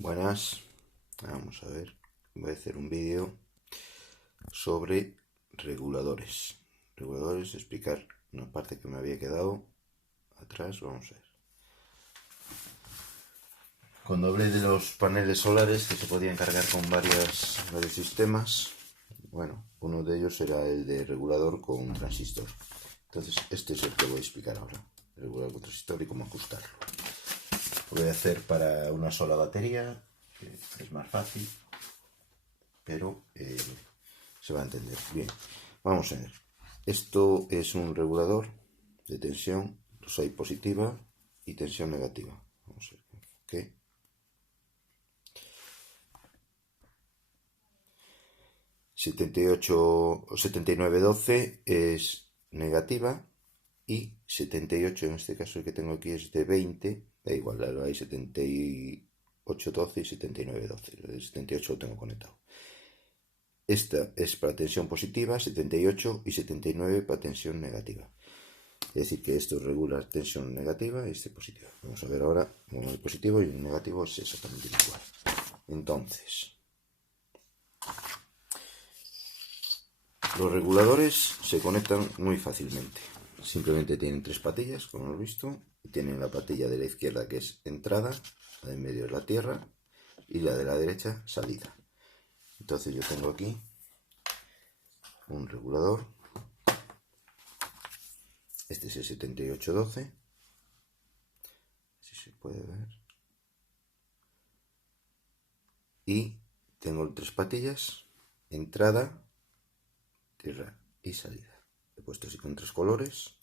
Buenas, vamos a ver, voy a hacer un vídeo sobre reguladores. Explicar una parte que me había quedado atrás, vamos a ver. Cuando hablé de los paneles solares que se podían cargar con varios sistemas, bueno, uno de ellos era el de regulador con transistor. Entonces este es el que voy a explicar ahora, regulador con transistor y cómo ajustarlo. Lo voy a hacer para una sola batería, que es más fácil, pero se va a entender bien. Vamos a ver, esto es un regulador de tensión, los hay positiva y tensión negativa. Vamos a ver, ¿qué? 7912 es negativa y 78, en este caso el que tengo aquí es de 20, da igual, hay 7812 y 7912, el de 78 lo tengo conectado. Esta es para tensión positiva, 78 y 79 para tensión negativa. Es decir, que esto regula tensión negativa y este positiva. Vamos a ver ahora, uno el positivo y el negativo es exactamente igual. Entonces, los reguladores se conectan muy fácilmente. Simplemente tienen tres patillas, como hemos visto. Tienen la patilla de la izquierda, que es entrada, la de en medio es la tierra y la de la derecha salida. Entonces yo tengo aquí un regulador. Este es el 7812. Si se puede ver. Y tengo tres patillas, entrada, tierra y salida. He puesto así con tres colores.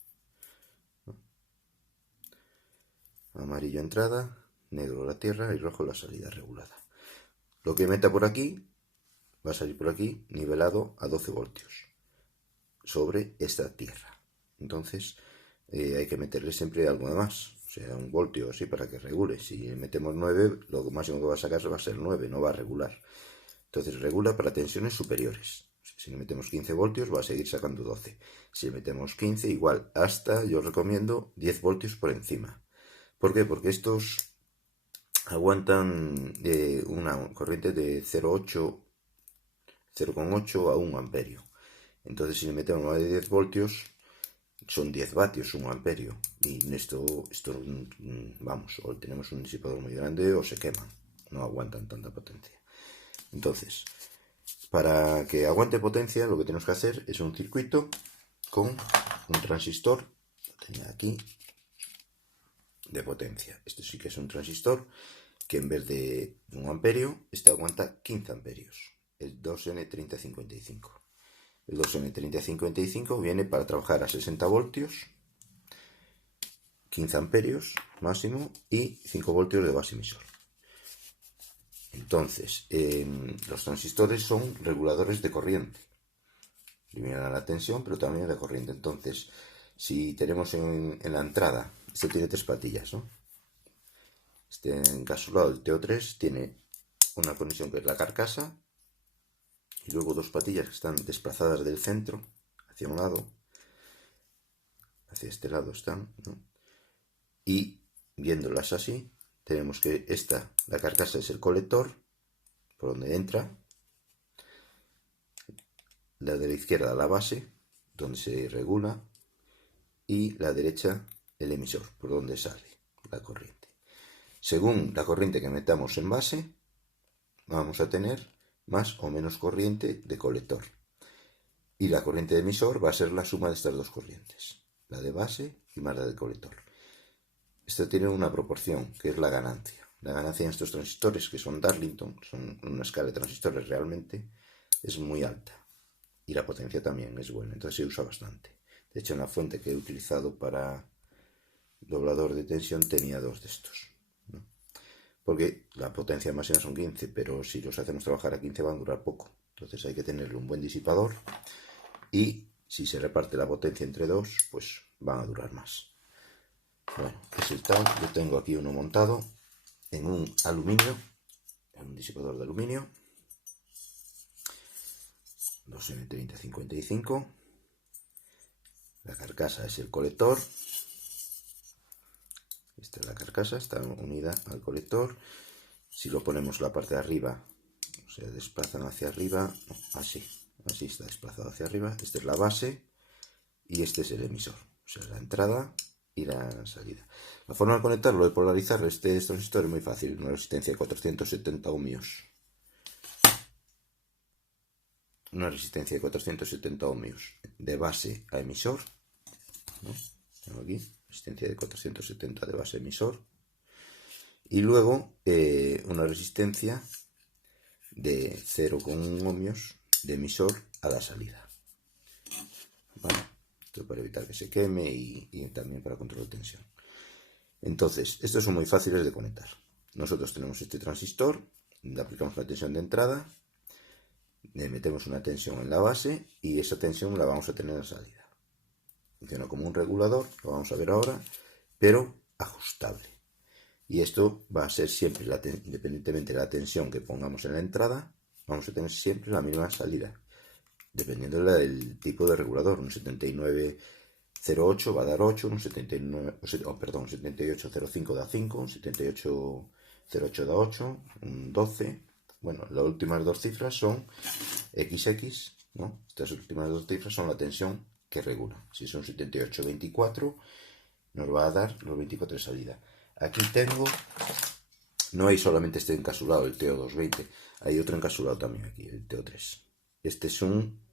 Amarillo entrada, negro la tierra y rojo la salida regulada. Lo que meta por aquí va a salir por aquí nivelado a 12 voltios sobre esta tierra. Entonces hay que meterle siempre algo de más, o sea, un voltio así para que regule. Si metemos 9, lo máximo que va a sacar va a ser 9, no va a regular. Entonces regula para tensiones superiores. Si le metemos 15 voltios va a seguir sacando 12. Si le metemos 15, igual, hasta, yo os recomiendo, 10 voltios por encima. ¿Por qué? Porque estos aguantan una corriente de 0,8 a 1 amperio. Entonces si le metemos más de 10 voltios, son 10 vatios, 1 amperio. Y en esto vamos, o tenemos un disipador muy grande o se queman. No aguantan tanta potencia. Entonces, para que aguante potencia, lo que tenemos que hacer es un circuito con un transistor, lo tenía aquí, de potencia. Este sí que es un transistor que en vez de 1 amperio, este aguanta 15 amperios, el 2N3055. El 2N3055 viene para trabajar a 60 voltios, 15 amperios máximo y 5 voltios de base emisor. Entonces, los transistores son reguladores de corriente. Eliminan la tensión, pero también de corriente. Entonces, si tenemos en la entrada, este tiene tres patillas, ¿no? Este encapsulado, el TO3, tiene una conexión que es la carcasa y luego dos patillas que están desplazadas del centro hacia un lado, hacia este lado están, ¿no? Y viéndolas así, tenemos que la carcasa es el colector por donde entra, la de la izquierda la base, donde se regula, y la derecha el emisor, por donde sale la corriente. Según la corriente que metamos en base, vamos a tener más o menos corriente de colector. Y la corriente de emisor va a ser la suma de estas dos corrientes, la de base y más la de colector. Esto tiene una proporción, que es la ganancia. La ganancia en estos transistores, que son Darlington, son una escala de transistores realmente, es muy alta. Y la potencia también es buena, entonces se usa bastante. De hecho, en la fuente que he utilizado para doblador de tensión tenía dos de estos, ¿no? Porque la potencia máxima son 15, pero si los hacemos trabajar a 15 van a durar poco. Entonces hay que tenerle un buen disipador y si se reparte la potencia entre dos, pues van a durar más. Bueno, es el tal. Yo tengo aquí uno montado en un aluminio, en un disipador de aluminio, 2N3055. La carcasa es el colector. Esta es la carcasa, está unida al colector. si lo ponemos la parte de arriba, se desplazan hacia arriba, no, así está desplazado hacia arriba. Esta es la base y este es el emisor, o sea, la entrada y la salida. La forma de conectarlo, de polarizar este transistor es muy fácil, una resistencia de 470 ohmios. Una resistencia de 470 ohmios de base a emisor, ¿no? Tengo aquí resistencia de 470 de base a emisor, y luego una resistencia de 0,1 ohmios de emisor a la salida. Vale, esto para evitar que se queme y también para control de tensión. Entonces, estos son muy fáciles de conectar. Nosotros tenemos este transistor, le aplicamos la tensión de entrada, le metemos una tensión en la base y esa tensión la vamos a tener en la salida. Funciona como un regulador, lo vamos a ver ahora, pero ajustable. Y esto va a ser siempre, independientemente de la tensión que pongamos en la entrada, vamos a tener siempre la misma salida, dependiendo del tipo de regulador. Un 7908 va a dar 8, un 7805 da 5, un 7808 da 8, un 12. Bueno, las últimas dos cifras son XX, ¿no? Estas últimas dos cifras son la tensión que regula. Si son 7824, nos va a dar los 24 de salida. Aquí tengo, no hay solamente este encapsulado, el TO220, hay otro encapsulado también aquí, el TO3. Este es un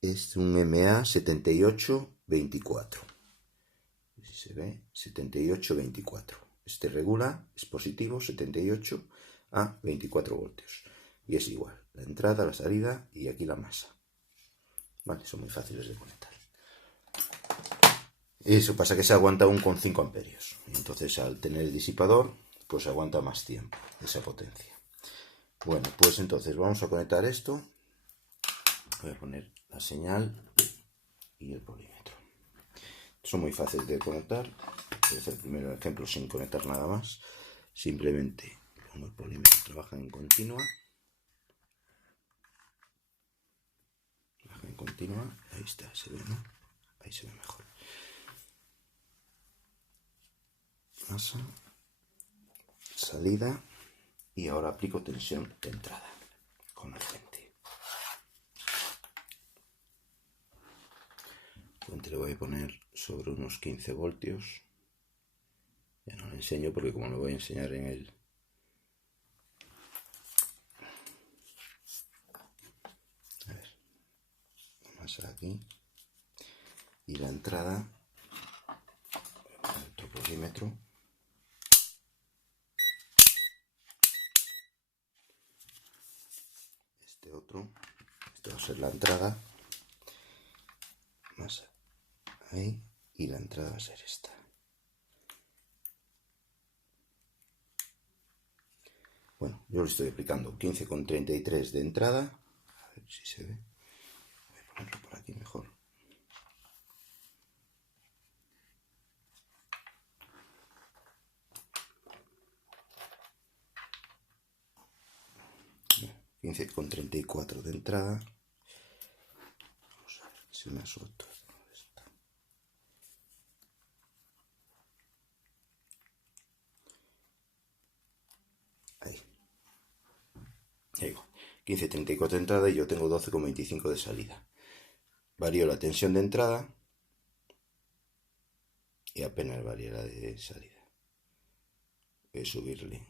MA 7824. Si se ve, 7824. Este regula, es positivo, 78 a 24 voltios. Y es igual, la entrada, la salida y aquí la masa. Vale, son muy fáciles de conectar. Eso pasa que se aguanta aún con 5 amperios. Entonces, al tener el disipador, pues aguanta más tiempo esa potencia. Bueno, pues entonces vamos a conectar esto. Voy a poner la señal y el polímetro. Son muy fáciles de conectar. Voy a hacer primero el ejemplo sin conectar nada más. Simplemente pongo el polímetro, trabaja en continua. Trabaja en continua. Ahí está, se ve, ¿no? Ahí se ve mejor. Masa, salida, y ahora aplico tensión de entrada con la fuente. Fuente le voy a poner sobre unos 15 voltios. Ya no le enseño porque como lo voy a enseñar en el... A ver, masa aquí. Y la entrada, otro polímetro. Este va a ser la entrada, más ahí, y la entrada va a ser esta. Bueno, yo lo estoy aplicando 15,33 de entrada, a ver si se ve, voy a ponerlo por aquí mejor. Bueno, 15,34 de entrada. Vamos a ver si me ha suelto. Ahí. Ahí digo, 15,34 de entrada y yo tengo 12,25 de salida. Varío la tensión de entrada y apenas varía la de salida. Voy a subirle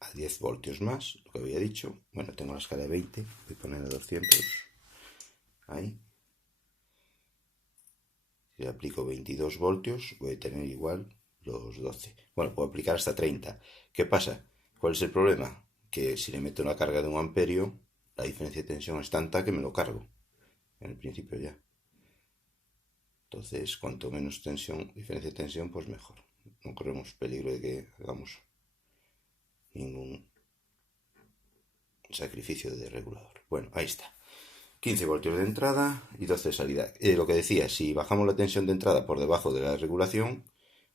a 10 voltios más, lo que había dicho. Bueno, tengo la escala de 20, voy a poner a 200. Ahí. Si le aplico 22 voltios, voy a tener igual los 12. Bueno, puedo aplicar hasta 30. ¿Qué pasa? ¿Cuál es el problema? Que si le meto una carga de 1 amperio, la diferencia de tensión es tanta que me lo cargo. En el principio ya. Entonces, cuanto menos tensión, diferencia de tensión, pues mejor. No corremos peligro de que hagamos ningún sacrificio de regulador. Bueno, ahí está. 15 voltios de entrada y 12 de salida. Lo que decía, si bajamos la tensión de entrada por debajo de la regulación,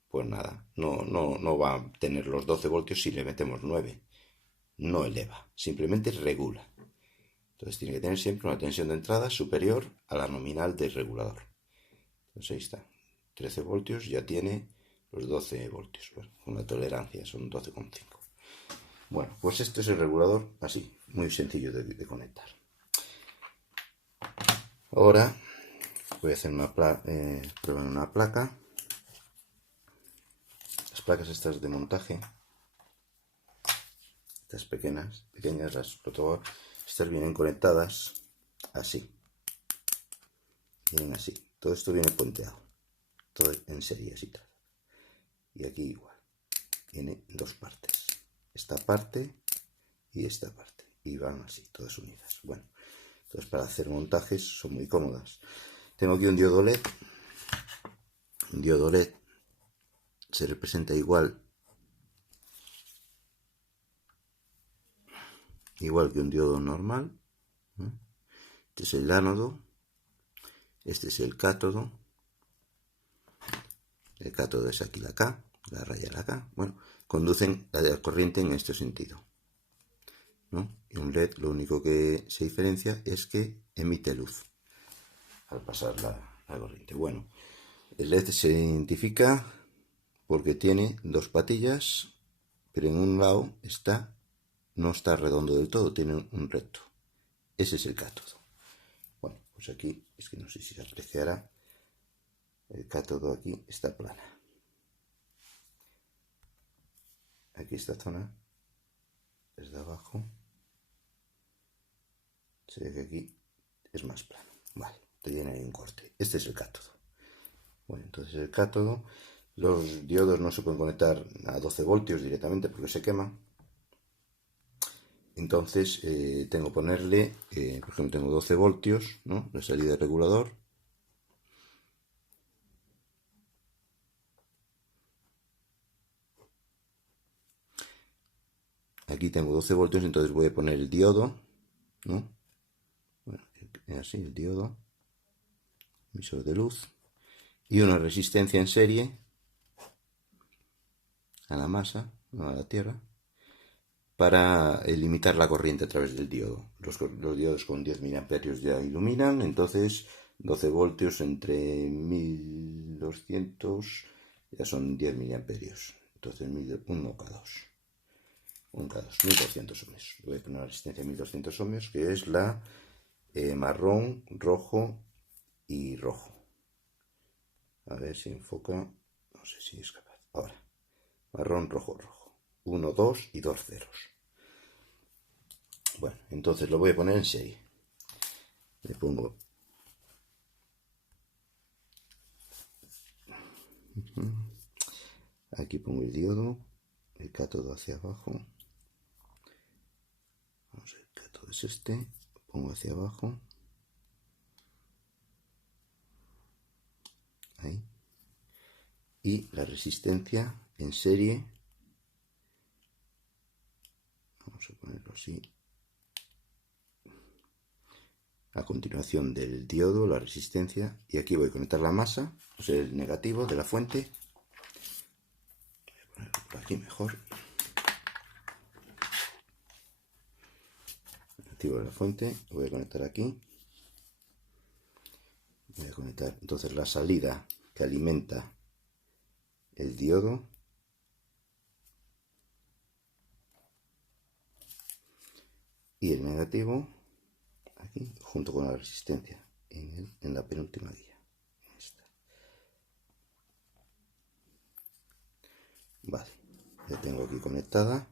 pues nada, no va a tener los 12 voltios si le metemos 9. No eleva, simplemente regula. Entonces tiene que tener siempre una tensión de entrada superior a la nominal del regulador. Entonces ahí está. 13 voltios ya tiene los 12 voltios. Bueno, una tolerancia, son 12,5. Bueno, pues este es el regulador, así, muy sencillo de conectar. Ahora voy a hacer una prueba en una placa. Las placas estas de montaje, estas pequeñas, las protoboard, estas vienen conectadas así. Vienen así. Todo esto viene puenteado. Todo en serie así. Y aquí igual. Viene en dos partes. Esta parte y esta parte. Y van así, todas unidas. Bueno, entonces para hacer montajes son muy cómodas. Tengo aquí un diodo LED. Un diodo LED se representa igual que un diodo normal. Este es el ánodo. Este es el cátodo. El cátodo es aquí la K, la raya la K. Bueno, conducen la corriente en este sentido, ¿no? Y un LED lo único que se diferencia es que emite luz al pasar la corriente. Bueno, el LED se identifica porque tiene dos patillas, pero en un lado no está redondo del todo, tiene un recto. Ese es el cátodo. Bueno, pues aquí, es que no sé si se apreciará, el cátodo aquí está plana. Aquí esta zona, desde abajo, se ve que aquí es más plano. Vale, tiene ahí un corte. Este es el cátodo. Bueno, entonces el cátodo, los diodos no se pueden conectar a 12 voltios directamente porque se queman. Entonces tengo que ponerle, por ejemplo, tengo 12 voltios, ¿no? La salida del regulador. Aquí tengo 12 voltios, entonces voy a poner el diodo, ¿no? Bueno, así, el diodo, emisor de luz, y una resistencia en serie a la masa, no a la tierra, para limitar la corriente a través del diodo. Los diodos con 10 miliamperios ya iluminan, entonces 12 voltios entre 1200 ya son 10 miliamperios. Entonces 1 K2. 1200 ohmios. Voy a poner una resistencia de 1200 ohmios, que es la marrón, rojo y rojo. A ver si enfoca. No sé si es capaz. Ahora. Marrón, rojo, rojo. 1, 2 y 2 ceros. Bueno, entonces lo voy a poner en serie. Le pongo. Aquí pongo el diodo. El cátodo hacia abajo. Vamos a ver, el cátodo es este. Pongo hacia abajo. Ahí. Y la resistencia en serie. Vamos a ponerlo así. A continuación del diodo, la resistencia, y aquí voy a conectar la masa, o sea, el negativo de la fuente. Voy a ponerlo por aquí mejor. Negativo de la fuente, lo voy a conectar aquí. Voy a conectar entonces la salida que alimenta el diodo. Y el negativo aquí junto con la resistencia en la penúltima guía. Esta. Vale, ya tengo aquí conectada.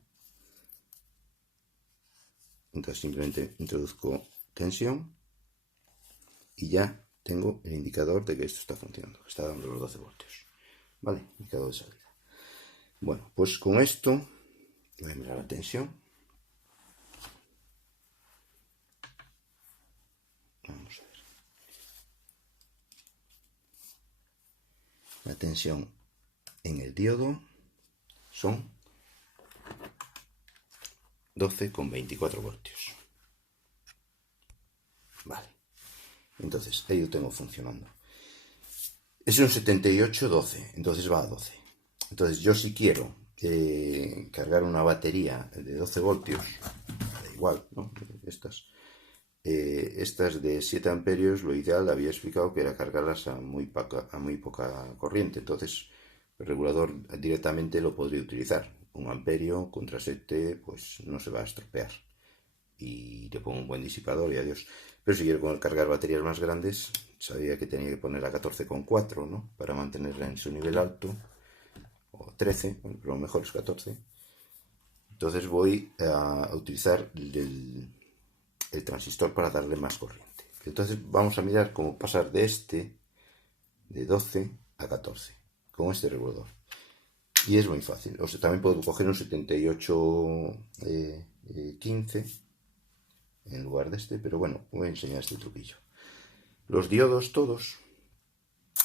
Entonces simplemente introduzco tensión y ya tengo el indicador de que esto está funcionando, que está dando los 12 voltios. Vale, indicador de salida. Bueno, pues con esto voy a mirar la tensión. Vamos a ver. La tensión en el diodo son 12,24 voltios. Vale. Entonces, ahí lo tengo funcionando. Es un 78-12, entonces va a 12. Entonces, yo si quiero cargar una batería de 12 voltios, da igual, ¿no? Estas, estas de 7 amperios, lo ideal había explicado que era cargarlas a muy poca corriente. Entonces el regulador directamente lo podría utilizar. 1 amperio contra 7 pues no se va a estropear. Y le pongo un buen disipador y adiós. Pero si quiero cargar baterías más grandes, sabía que tenía que poner a 14,4, ¿no? Para mantenerla en su nivel alto. O 13, bueno, pero lo mejor es 14. Entonces voy a utilizar el transistor para darle más corriente. Entonces vamos a mirar cómo pasar de 12 a 14 con este regulador. Y es muy fácil. O sea, también puedo coger un 7815 en lugar de este, pero bueno, voy a enseñar este truquillo. Los diodos todos,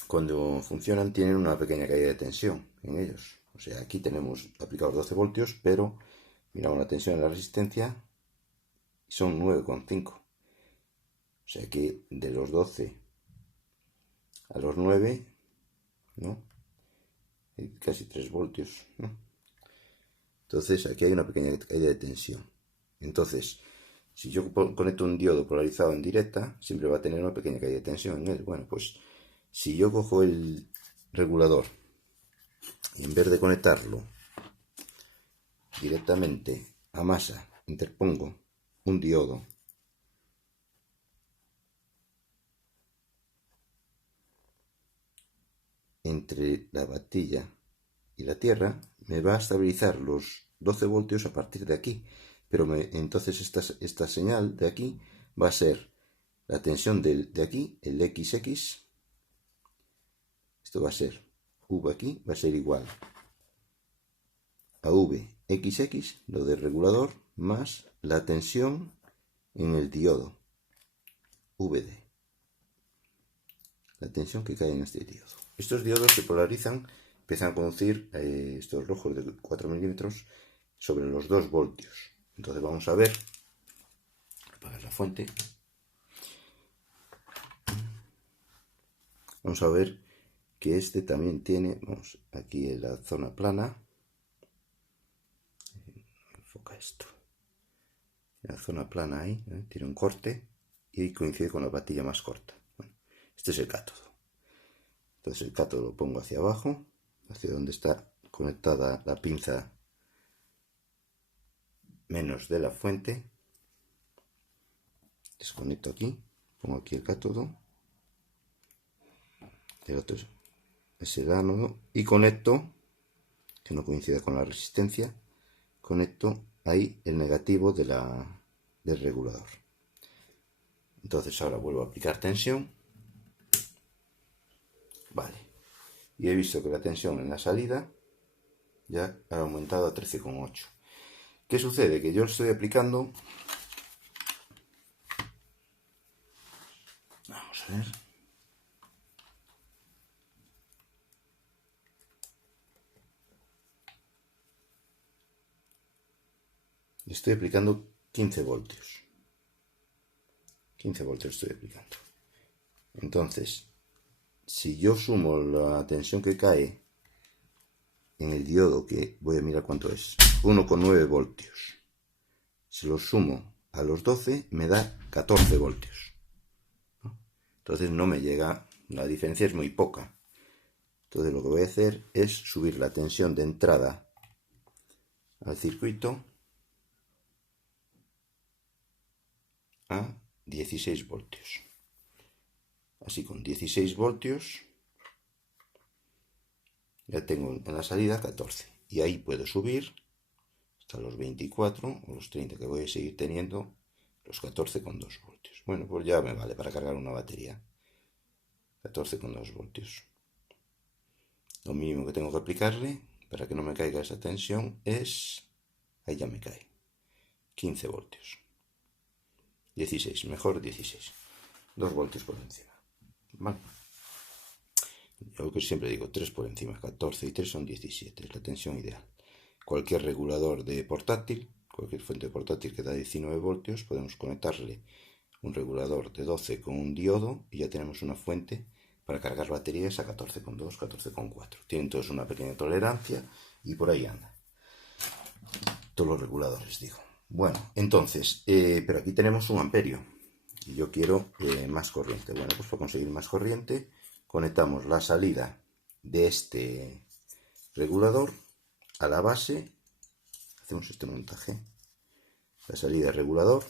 cuando funcionan, tienen una pequeña caída de tensión en ellos. O sea, aquí tenemos aplicados 12 voltios, pero miramos la tensión en la resistencia y son 9,5. O sea que de los 12 a los 9, ¿no? Hay casi 3 voltios, ¿no? Entonces aquí hay una pequeña caída de tensión. Entonces, si yo conecto un diodo polarizado en directa, siempre va a tener una pequeña caída de tensión en él. Bueno, pues si yo cojo el regulador y en vez de conectarlo directamente a masa, interpongo un diodo entre la batilla y la tierra, me va a estabilizar los 12 voltios a partir de aquí. Pero entonces esta señal de aquí va a ser la tensión de aquí, el XX. Esto va a ser V aquí, va a ser igual a VXX, lo del regulador, más la tensión en el diodo, VD. La tensión que cae en este diodo. Estos diodos se polarizan, empiezan a conducir estos rojos de 4 milímetros sobre los 2 voltios. Entonces vamos a ver, apagar la fuente. Vamos a ver que este también tiene, vamos, aquí en la zona plana. Enfoca esto. En la zona plana ahí, tiene un corte y coincide con la patilla más corta. Bueno, este es el cátodo. Entonces el cátodo lo pongo hacia abajo, hacia donde está conectada la pinza menos de la fuente. Desconecto aquí, pongo aquí el cátodo. El otro es el ánodo y conecto, que no coincida con la resistencia, conecto ahí el negativo del regulador. Entonces ahora vuelvo a aplicar tensión. Vale. Y he visto que la tensión en la salida ya ha aumentado a 13,8. ¿Qué sucede? Que yo lo estoy aplicando. Vamos a ver. Estoy aplicando 15 voltios. 15 voltios estoy aplicando. Entonces, si yo sumo la tensión que cae en el diodo, que voy a mirar cuánto es, 1,9 voltios. Si lo sumo a los 12, me da 14 voltios. Entonces no me llega, la diferencia es muy poca. Entonces lo que voy a hacer es subir la tensión de entrada al circuito a 16 voltios. Así con 16 voltios ya tengo en la salida 14. Y ahí puedo subir hasta los 24 o los 30 que voy a seguir teniendo, los 14,2 voltios. Bueno, pues ya me vale para cargar una batería. 14,2 voltios. Lo mínimo que tengo que aplicarle para que no me caiga esa tensión es... Ahí ya me cae. 15 voltios. 16, mejor 16. 2 voltios por encima. Vale. Yo que siempre digo 3 por encima, 14 y 3 son 17, es la tensión ideal. Cualquier regulador de portátil, cualquier fuente portátil que da 19 voltios, podemos conectarle un regulador de 12 con un diodo y ya tenemos una fuente para cargar baterías a 14,2, 14,4. Tienen todos una pequeña tolerancia y por ahí anda. Todos los reguladores, digo. Bueno, entonces, pero aquí tenemos 1 amperio. y yo quiero más corriente. Bueno, pues para conseguir más corriente conectamos la salida de este regulador a la base. Hacemos este montaje. La salida regulador,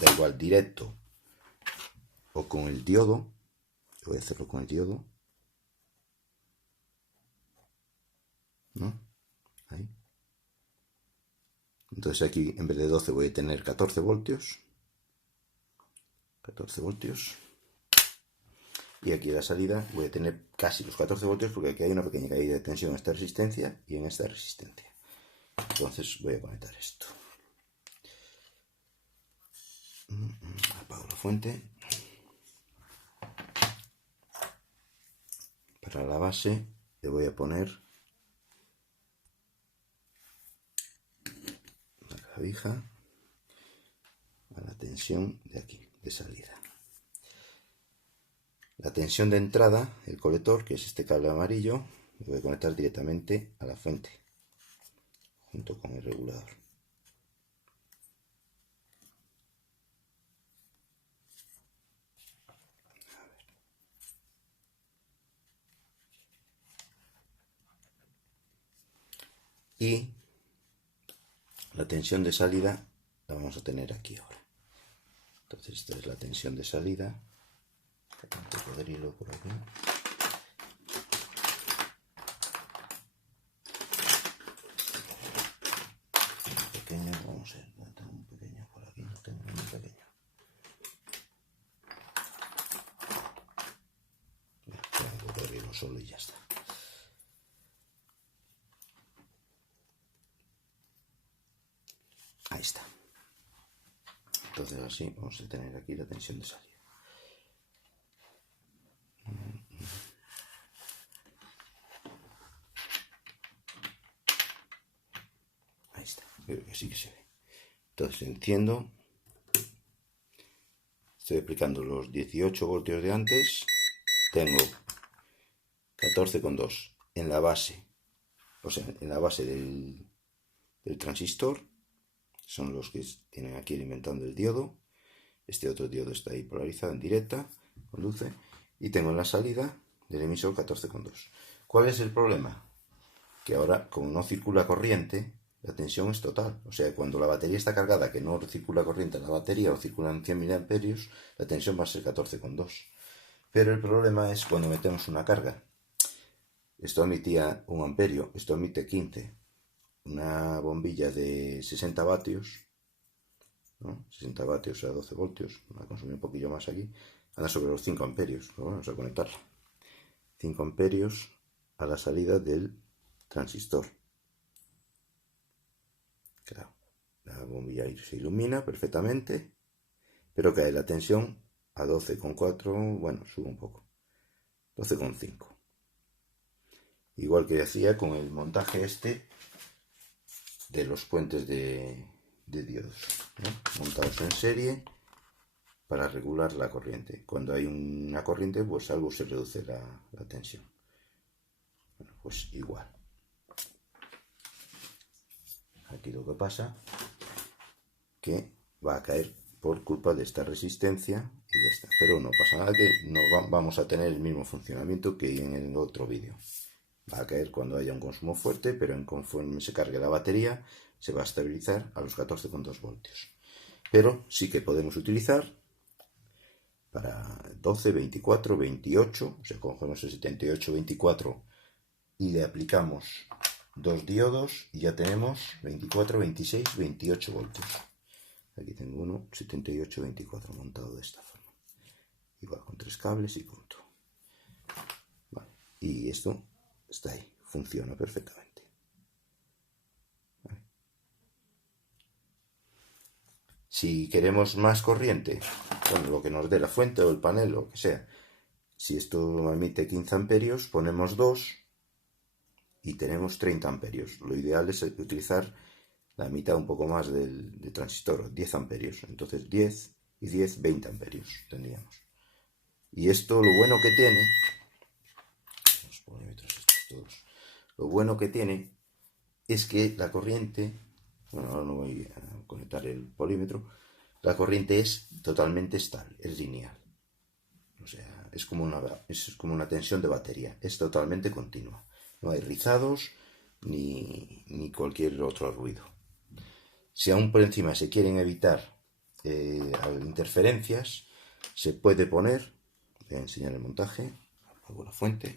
da igual directo o con el diodo. Voy a hacerlo con el diodo, ¿no? Ahí. Entonces aquí en vez de 12 voy a tener 14 voltios. 14 voltios. Y aquí en la salida voy a tener casi los 14 voltios porque aquí hay una pequeña caída de tensión en esta resistencia y en esta resistencia. Entonces voy a conectar esto. Apago la fuente. Para la base le voy a poner una clavija a la tensión de aquí, de salida. La tensión de entrada, el colector, que es este cable amarillo, lo voy a conectar directamente a la fuente, junto con el regulador. Y la tensión de salida la vamos a tener aquí ahora. Entonces esta es la tensión de salida. Un poco de hilo por aquí. Pequeño, vamos a ver, tengo un pequeño por aquí, no tengo muy pequeño. Tengo un poco de hilo solo y ya está. Ahí está. Entonces así vamos a tener aquí la tensión de salida. Ahí está, creo que sí que se ve. Entonces enciendo. Estoy aplicando los 18 voltios de antes. Tengo 14,2 en la base. O sea, en la base del transistor. Son los que tienen aquí alimentando el diodo. Este otro diodo está ahí polarizado en directa, con luces. Y tengo en la salida del emisor 14,2. ¿Cuál es el problema? Que ahora, como no circula corriente, la tensión es total. O sea, cuando la batería está cargada, que no circula corriente en la batería o circulan 100 mA, la tensión va a ser 14,2. Pero el problema es cuando metemos una carga. Esto emitía 1 amperio, esto emite 15. Una bombilla de 60 vatios, ¿no? 60 vatios a 12 voltios, va a consumir un poquillo más aquí, anda sobre los 5 amperios. Pero vamos a conectarla. 5 amperios a la salida del transistor. Claro, la bombilla se ilumina perfectamente, pero cae la tensión a 12,4, bueno, sube un poco, 12,5. Igual que hacía con el montaje este de los puentes de diodos, ¿no? Montados en serie para regular la corriente. Cuando hay una corriente, pues algo se reduce la tensión. Bueno, pues igual. Aquí lo que pasa que va a caer por culpa de esta resistencia y de esta. Pero no pasa nada, que no vamos a tener el mismo funcionamiento que en el otro vídeo. Va a caer cuando haya un consumo fuerte, pero conforme se cargue la batería se va a estabilizar a los 14,2 voltios. Pero sí que podemos utilizar para 12, 24, 28, o sea, cogemos el 78, 24 y le aplicamos dos diodos y ya tenemos 24, 26, 28 voltios. Aquí tengo uno 78, 24 montado de esta forma. Igual con 3 cables y punto. Vale. Y esto está ahí, funciona perfectamente. Vale. Si queremos más corriente, bueno, lo que nos dé la fuente o el panel, lo que sea. Si esto emite 15 amperios, ponemos 2 y tenemos 30 amperios. Lo ideal es utilizar la mitad, un poco más del transistor, 10 amperios. Entonces 10 y 10, 20 amperios tendríamos. Y esto lo bueno que tiene, los polímetros estos todos, lo bueno que tiene es que la corriente, bueno, ahora no voy a conectar el polímetro, la corriente es totalmente estable, es lineal. O sea, es como una tensión de batería, es totalmente continua. No hay rizados ni cualquier otro ruido. Si aún por encima se quieren evitar interferencias, se puede poner, voy a enseñar el montaje, hago la fuente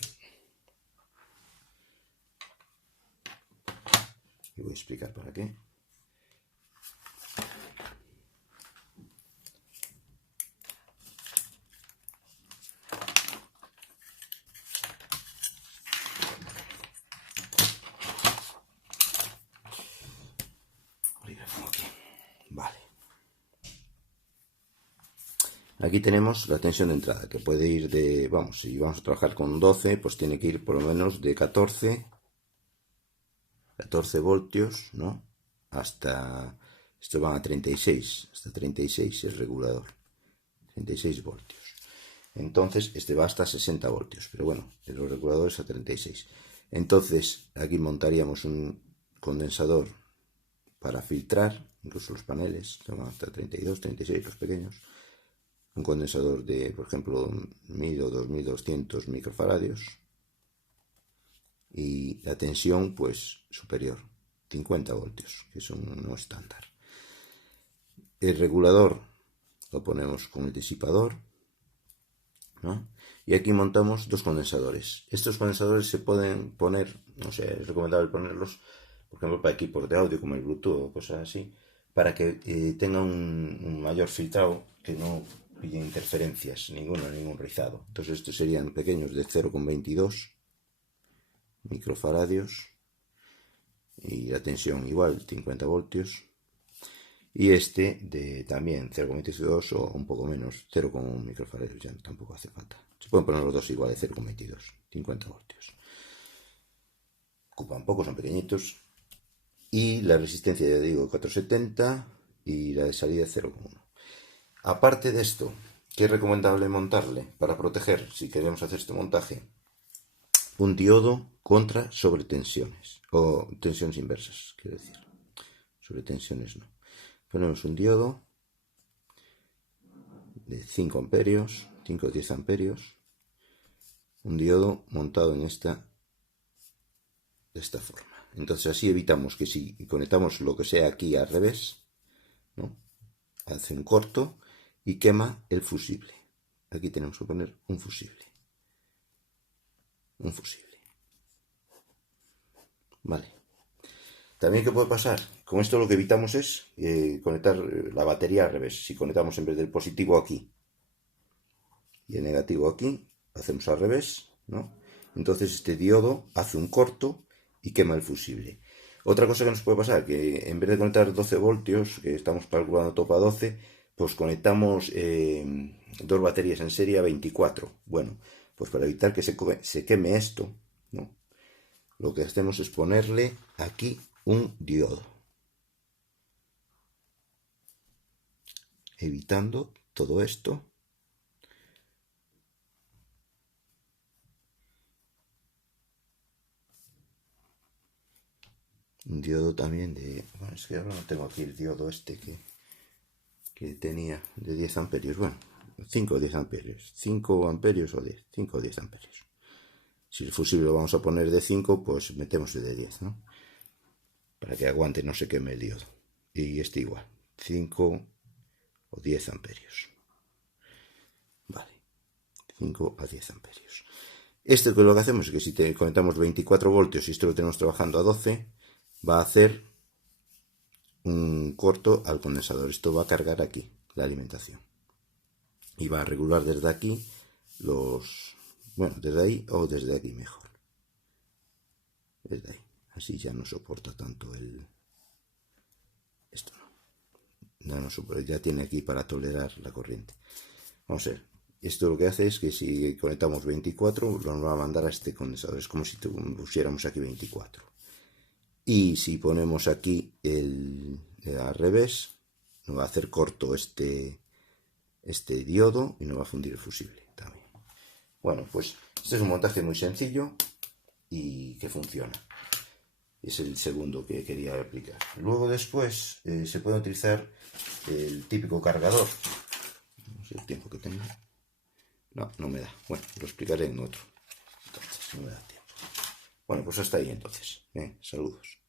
y voy a explicar para qué. Vale. Aquí tenemos la tensión de entrada, que puede ir de, si vamos a trabajar con 12, pues tiene que ir por lo menos de 14 voltios, ¿no? Hasta, esto va a 36, hasta 36 es regulador, 36 voltios. Entonces, este va hasta 60 voltios, pero bueno, los reguladores a 36. Entonces, aquí montaríamos un condensador para filtrar, incluso los paneles, son hasta 32, 36 los pequeños. Un condensador de, por ejemplo, 1000 o 2200 microfaradios. Y la tensión, pues, superior, 50 voltios, que es un no estándar. El regulador lo ponemos con el disipador, ¿no? Y aquí montamos dos condensadores. Estos condensadores se pueden poner, no sé, es recomendable ponerlos, por ejemplo, para equipos de audio como el Bluetooth o cosas así, para que tenga un mayor filtrado, que no pille interferencias, ningún rizado. Entonces estos serían pequeños de 0,22 microfaradios y la tensión igual, 50 voltios. Y este de también 0,22 o un poco menos, 0,1 microfaradios, ya tampoco hace falta. Se pueden poner los dos iguales, 0,22, 50 voltios. Ocupan poco, son pequeñitos. Y la resistencia, ya digo, 470 y la de salida 0,1. Aparte de esto, ¿qué es recomendable montarle para proteger, si queremos hacer este montaje? Un diodo contra sobretensiones, o tensiones inversas, quiero decir. Sobretensiones no. Ponemos un diodo de 5 amperios, 5 o 10 amperios, un diodo montado de esta forma. Entonces así evitamos que si conectamos lo que sea aquí al revés, ¿no? Hace un corto y quema el fusible. Aquí tenemos que poner un fusible. Un fusible. Vale. También, ¿qué puede pasar? Con esto lo que evitamos es conectar la batería al revés. Si conectamos en vez del positivo aquí y el negativo aquí, hacemos al revés, ¿no? Entonces este diodo hace un corto y quema el fusible. Otra cosa que nos puede pasar, que en vez de conectar 12 voltios, que estamos calculando topa 12, pues conectamos dos baterías en serie a 24. Bueno, pues para evitar que se queme esto, ¿no? Lo que hacemos es ponerle aquí un diodo, evitando todo esto. Un diodo también de, bueno, es que ahora no tengo aquí el diodo este que tenía de 10 amperios, bueno, 5 o 10 amperios, 5 amperios o 10, 5 o 10 amperios. Si el fusible lo vamos a poner de 5, pues metemos el de 10, ¿no? Para que aguante, no se queme el diodo. Y este igual, 5 o 10 amperios. Vale, 5 a 10 amperios. Esto que lo que hacemos es que si conectamos 24 voltios y esto lo tenemos trabajando a 12, va a hacer un corto al condensador. Esto va a cargar aquí la alimentación. Y va a regular desde aquí bueno, desde ahí o desde aquí mejor. Desde ahí. Así ya no soporta tanto esto no soporta, ya tiene aquí para tolerar la corriente. Vamos a ver. Esto lo que hace es que si conectamos 24, lo va a mandar a este condensador. Es como si pusiéramos aquí 24. Y si ponemos aquí al revés, nos va a hacer corto este diodo y nos va a fundir el fusible también. Bueno, pues este es un montaje muy sencillo y que funciona. Es el segundo que quería aplicar. Luego después se pueden utilizar el típico cargador. No sé el tiempo que tengo. No me da. Bueno, lo explicaré en otro. Entonces, no me da tiempo. Bueno, pues hasta ahí entonces. Saludos.